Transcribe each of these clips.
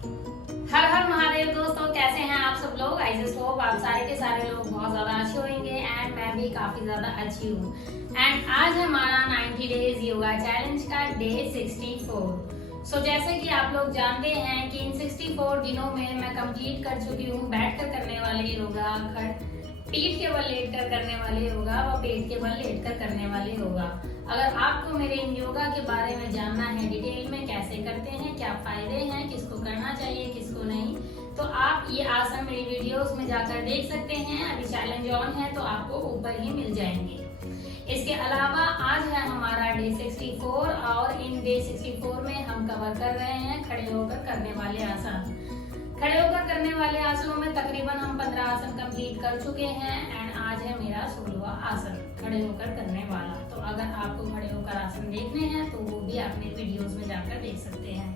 हर हर महादेव दोस्तों, कैसे हैं आप सब लोग। आई जस्ट होप आप सारे के सारे लोग बहुत ज्यादा अच्छे होंगे एंड मैं भी काफी ज्यादा अच्छी हूँ। एंड आज हमारा 90 डेज योगा चैलेंज का डे 64। सो जैसे कि आप लोग जानते हैं कि इन 64 दिनों में मैं कंप्लीट कर चुकी हूँ बैठकर करने वाले योगा, पीठ के बल लेटकर करने वाले योगा व पेट के बल लेटकर करने वाले योगा। अगर आपको मेरे इन योगा के बारे में जानना है डिटेल में, कैसे करते हैं, क्या फायदे हैं, किसको करना चाहिए किसको नहीं, तो आप ये आसन मेरी वीडियोस में जाकर देख सकते हैं। अभी चैलेंज ऑन है तो आपको ऊपर ही मिल जाएंगे। इसके अलावा आज है हमारा डे 64 और इन डे 64 में हम कवर कर रहे हैं खड़े होकर करने वाले आसन। खड़े होकर करने वाले आसनों में तकरीबन हम 15 आसन कंप्लीट कर चुके हैं एंड आज है मेरा 16वां आसन खड़े होकर करने वाला। तो अगर आपको खड़े होकर आसन देखने हैं तो वो भी आप मेरी वीडियोस में जाकर देख सकते हैं।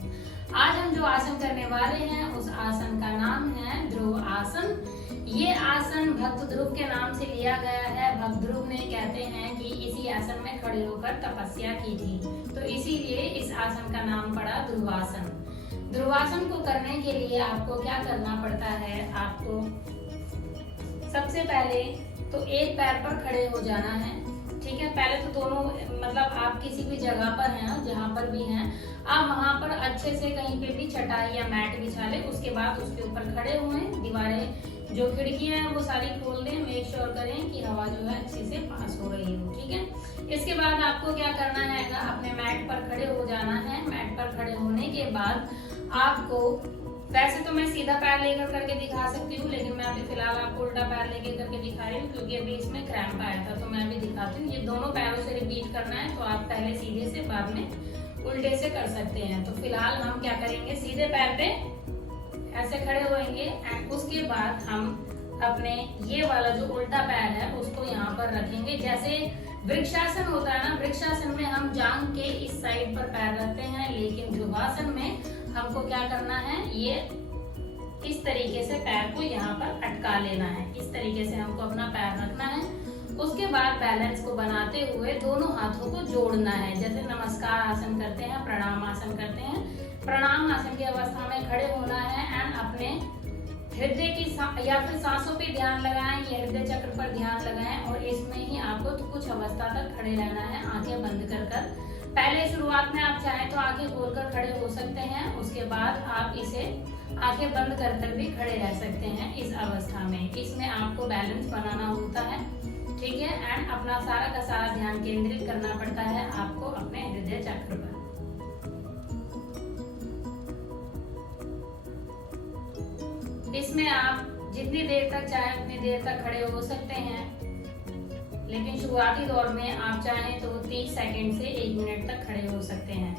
आज हम जो आसन करने वाले हैं उस आसन का नाम है ध्रुव आसन। ये आसन भक्त ध्रुव के नाम से लिया गया है। भक्त ध्रुव ने कहते हैं कि इसी आसन में खड़े होकर तपस्या की थी, तो इसीलिए इस आसन का नाम पड़ा ध्रुवासन। ध्रुवासन को करने के लिए आपको क्या करना पड़ता है, आपको सबसे पहले तो एक पैर पर खड़े हो जाना है। ठीक है, पहले तो दोनों मतलब आप किसी भी जगह पर हैं, जहाँ पर भी हैं आप वहां पर अच्छे से कहीं पे भी चटाई या मैट बिछा ले। उसके बाद उसके ऊपर खड़े हुए, दीवारें जो खिड़कियां हैं वो सारी खोल दें। मेक श्योर करें कि हवा जो है अच्छे से पास हो रही हो। ठीक है, इसके बाद आपको क्या करना है, अपने मैट पर खड़े हो जाना है। मैट पर खड़े होने के बाद आपको, वैसे तो मैं सीधा पैर लेकर करके दिखा सकती हूँ, लेकिन मैं अभी फिलहाल आपको उल्टा पैर लेकर करके दिखा रही हूँ क्योंकि अभी इसमें क्रैम्प आया था, तो मैं अभी दिखाती हूँ। ये दोनों पैरों से रिपीट करना है, तो आप पहले सीधे से बाद में उल्टे से कर सकते हैं। तो फिलहाल हम क्या करेंगे, सीधे पैर पे ऐसे खड़े होएंगे एंड उसके बाद हम अपने ये वाला जो उल्टा पैर है उसको यहाँ पर रखेंगे। जैसे वृक्षासन होता है ना, वृक्षासन में हम जांघ के इस साइड पर पैर रखते हैं, लेकिन ध्रुवासन में हमको क्या करना है, ये इस तरीके से पैर को यहाँ पर अटका लेना है। इस तरीके से हमको अपना पैर रखना है। उसके बाद बैलेंस को बनाते हुए दोनों हाथों को जोड़ना है। जैसे नमस्कार आसन करते हैं, प्रणाम आसन करते हैं, प्रणाम आसन की अवस्था में खड़े होना है एंड अपने हृदय की या फिर सांसों पे ध्यान लगाएं या हृदय चक्र पर ध्यान लगाएं और इसमें ही आपको तो कुछ अवस्था तक खड़े रहना है, आंखें बंद कर कर। पहले शुरुआत में आप चाहें तो आंखें खोलकर खड़े हो सकते हैं, उसके बाद आप इसे आंखें बंद कर कर भी खड़े रह सकते हैं इस अवस्था में। इसमें आपको बैलेंस बनाना होता है, ठीक है, एंड अपना सारा का सारा ध्यान केंद्रित करना पड़ता है आपको अपने हृदय चक्र पर। इसमें आप जितनी देर तक चाहें उतनी देर तक खड़े हो सकते हैं, लेकिन शुरुआती दौर में आप चाहें तो 30 सेकंड से 1 मिनट तक खड़े हो सकते हैं।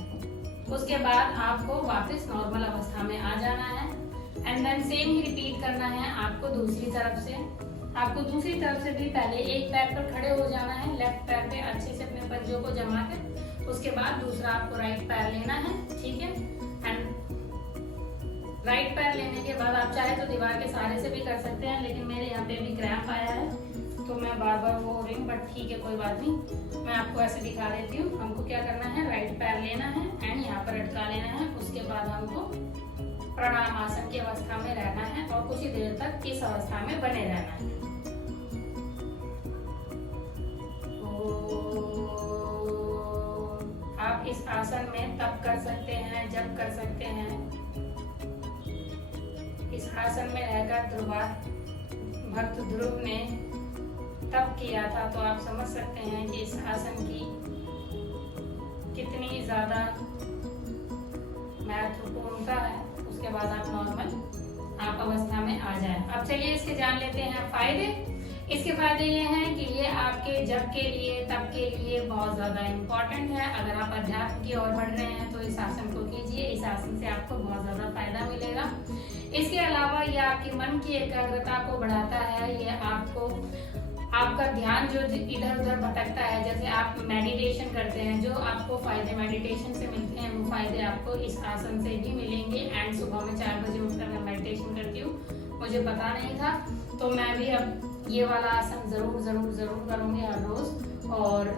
उसके बाद आपको वापस नॉर्मल अवस्था में आ जाना है एंड देन सेम ही रिपीट करना है आपको दूसरी तरफ से। आपको दूसरी तरफ से भी पहले एक पैर पर खड़े हो जाना है, लेफ्ट पैर पे अच्छे से अपने पंजों को जमा कर, उसके बाद दूसरा आपको राइट पैर लेना है। ठीक है, एंड राइट पैर लेने के बाद आप चाहे तो दीवार के सहारे से भी कर सकते हैं, लेकिन मेरे यहाँ पे भी क्रैम्प आया है तो मैं बार बार वो हो रही हूँ, बट ठीक है कोई बात नहीं, मैं आपको ऐसे दिखा देती हूँ। हमको क्या करना है, राइट पैर लेना है एंड यहाँ पर अटका लेना है। उसके बाद हमको प्रणाम आसन की अवस्था में रहना है और कुछ ही देर तक इस अवस्था में बने रहना है। आप इस आसन में तब कर सकते हैं जब कर सकते हैं। इस आसन में रहकर भक्त ध्रुव ने तप किया था, तो आप समझ सकते हैं कि इस आसन की कितनी ज्यादा महत्वपूर्णता है। उसके बाद आप नॉर्मल आप अवस्था में आ जाए। अब चलिए इसके जान लेते हैं फायदे। इसके फायदे ये हैं कि ये आपके जप के लिए, तप के लिए बहुत ज्यादा इम्पोर्टेंट है। अगर आप अध्यात्म की ओर बढ़ रहे हैं तो इस आसन को कीजिए, इस आसन से आपको बहुत ज्यादा फायदा मिलेगा। इसके अलावा ये आपकी मन की एकाग्रता को बढ़ाता है। ये आपका ध्यान जो इधर उधर भटकता है, जैसे आप मेडिटेशन करते हैं, जो आपको फायदे मेडिटेशन से मिलते हैं वो फायदे आपको इस आसन से भी मिलेंगे। एंड सुबह में 4 बजे उठकर मैं मेडिटेशन करती हूँ, मुझे पता नहीं था, तो मैं भी अब ये वाला आसन जरूर जरूर जरूर करूंगी हर रोज। और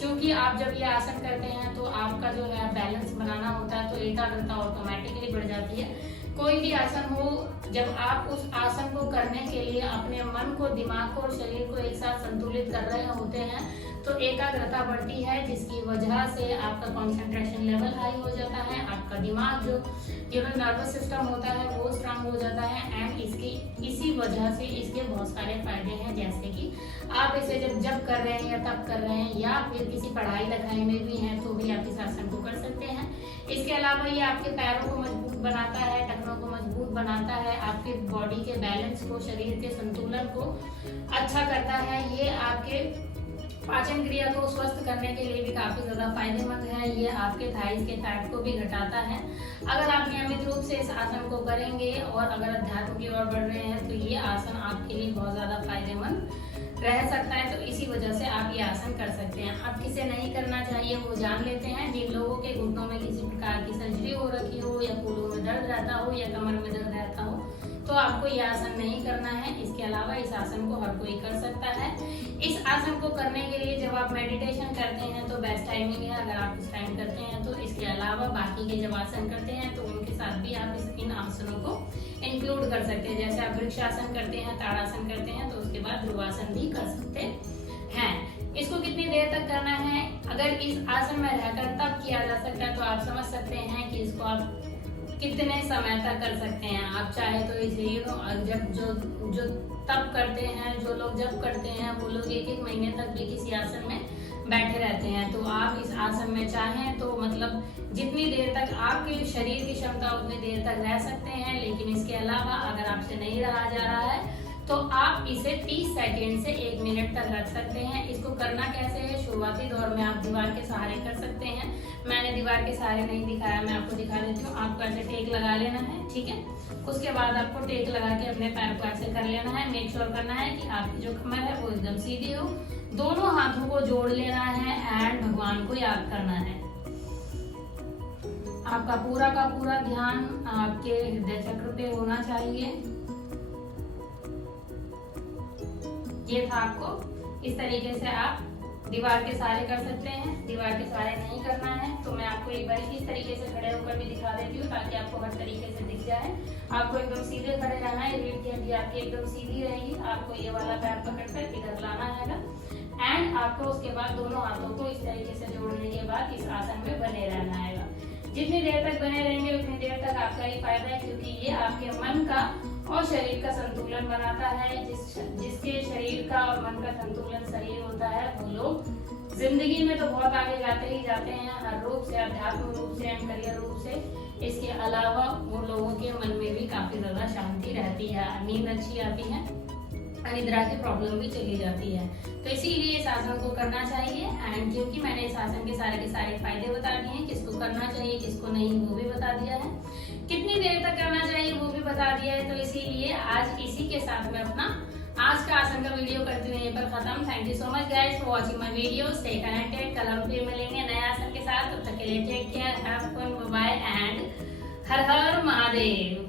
क्योंकि आप जब ये आसन करते हैं तो आपका जो है बैलेंस बनाना होता है, तो एकाग्रता ऑटोमेटिकली बढ़ जाती है। कोई भी आसन हो, जब आप उस आसन को करने के लिए अपने मन को, दिमाग को और शरीर को एक साथ संतुलित कर रहे होते हैं तो एकाग्रता बढ़ती है, जिसकी वजह से आपका कंसंट्रेशन लेवल हाई हो जाता है, आपका दिमाग जो नर्वस सिस्टम होता है वो स्ट्रांग हो जाता है। एंड इसी वजह से इसके बहुत सारे फायदे हैं, जैसे कि आप इसे जब कर रहे हैं या तब कर रहे हैं या फिर किसी पढ़ाई लिखाई में भी हैं तो भी आप इस आसन को कर सकते हैं। इसके अलावा ये आपके पैरों को मजबूत बनाता है, टखनों को मजबूत बनाता है, आपके बॉडी के बैलेंस को, शरीर के संतुलन को अच्छा करता है। ये आपके पाचन क्रिया को स्वस्थ करने के लिए भी काफी ज्यादा फायदेमंद है। ये आपके थाइस के फैट को भी घटाता है। अगर आप नियमित रूप से इस आसन को करेंगे और अगर अध्यात्म की ओर बढ़ रहे हैं तो ये आसन आपके लिए बहुत ज्यादा फायदेमंद रह सकता है। तो इसी वजह से आप ये आसन कर सकते हैं। अब किसे नहीं करना चाहिए वो जान लेते हैं। जिन लोगों के घुटनों में किसी प्रकार की सर्जरी हो रखी हो या कूल्हों में दर्द रहता हो या कमर में दर्द रहता हो तो आपको ये आसन नहीं करना है। इसके अलावा इस आसन को हर कोई कर सकता है। इस आसन को करने के लिए जब आप मेडिटेशन करते हैं तो बेस्ट टाइमिंग है, अगर आप इस टाइम करते हैं तो। इसके अलावा बाकी के जब आसन करते हैं तो उनके साथ भी आप इन आसनों को इंक्लूड कर सकते हैं। जैसे आप वृक्षासन करते हैं, ताड़ासन करते हैं तो उसके बाद ध्रुवासन भी कर सकते हैं। इसको कितनी देर तक करना है, अगर इस आसन में रहकर तब किया जा सकता है तो आप समझ सकते हैं कि इसको आप कितने समय तक कर सकते हैं। आप चाहे तो इसे जब जो तब करते हैं, जो लोग जब करते हैं वो लोग 1-1 महीने तक भी किसी आसन में बैठे रहते हैं। तो आप इस आसन में चाहें तो मतलब जितनी देर तक आपके शरीर की क्षमता उतनी देर तक रह सकते हैं। लेकिन इसके अलावा अगर आपसे नहीं रहा जा रहा है तो आप इसे 30 सेकेंड से 1 मिनट तक रख सकते हैं। इसको करना कैसे है, शुरुआती दौर में आप दीवार के सहारे कर सकते हैं। मैंने दीवार के सहारे नहीं दिखाया, मैं आपको दिखा देती हूँ। आपको ऐसे टेक लगा लेना है, ठीक है। उसके बाद आपको टेक लगा के अपने पैर को ऐसे कर लेना है। मेक श्योर करना है कि आपकी जो कमर है वो एकदम सीधी हो। दोनों हाथों को जोड़ लेना है एंड भगवान को याद करना है। आपका पूरा का पूरा ध्यान आपके हृदय चक्र पे होना चाहिए। ये था आपको इस तरीके से आप दीवार के सहारे कर सकते हैं। दीवार के सहारे नहीं करना है तो मैं आपको एक बार इस तरीके से खड़े होकर भी दिखा देती हूँ ताकि आपको हर तरीके से दिख जाए। आपको एकदम सीधे खड़े रहना है, रीढ़ की हड्डी आपकी एकदम सीधी रहेगी। आपको ये वाला पैर पकड़कर इधर लाना है एंड आपको उसके बाद दोनों हाथों को इस तरीके से जोड़ने के बाद इस आसन में बने रहना है। जितनी देर तक बने रहेंगे उतनी देर तक आपका ही फायदा है, क्योंकि ये आपके मन का और शरीर का संतुलन बनाता है। जिसके शरीर का और मन का संतुलन सही होता है वो लोग जिंदगी में तो बहुत आगे जाते ही जाते हैं, हर रूप से, अध्यात्म रूप से एंड करियर रूप से। इसके अलावा वो लोगों के मन में भी काफी ज्यादा शांति रहती है, नींद अच्छी आती है, अनिद्रा की प्रॉब्लम भी चली जाती है। तो इसीलिए इस आसन को करना चाहिए। एंड क्योंकि मैंने इस आसन के सारे फायदे बता दिए हैं, किसको करना चाहिए किसको नहीं वो भी बता दिया है, कितनी देर तक करना चाहिए वो भी बता दिया है। तो इसीलिए आज इसी के साथ मैं अपना आज का आसन का वीडियो करती हूँ यहीं पर खत्म। Thank you so much guys for watching my video. Stay connected. कल हम फिर मिलेंगे नए आसन के साथ। तब तक के लिए take care, have fun, bye bye and Har Har Mahadev.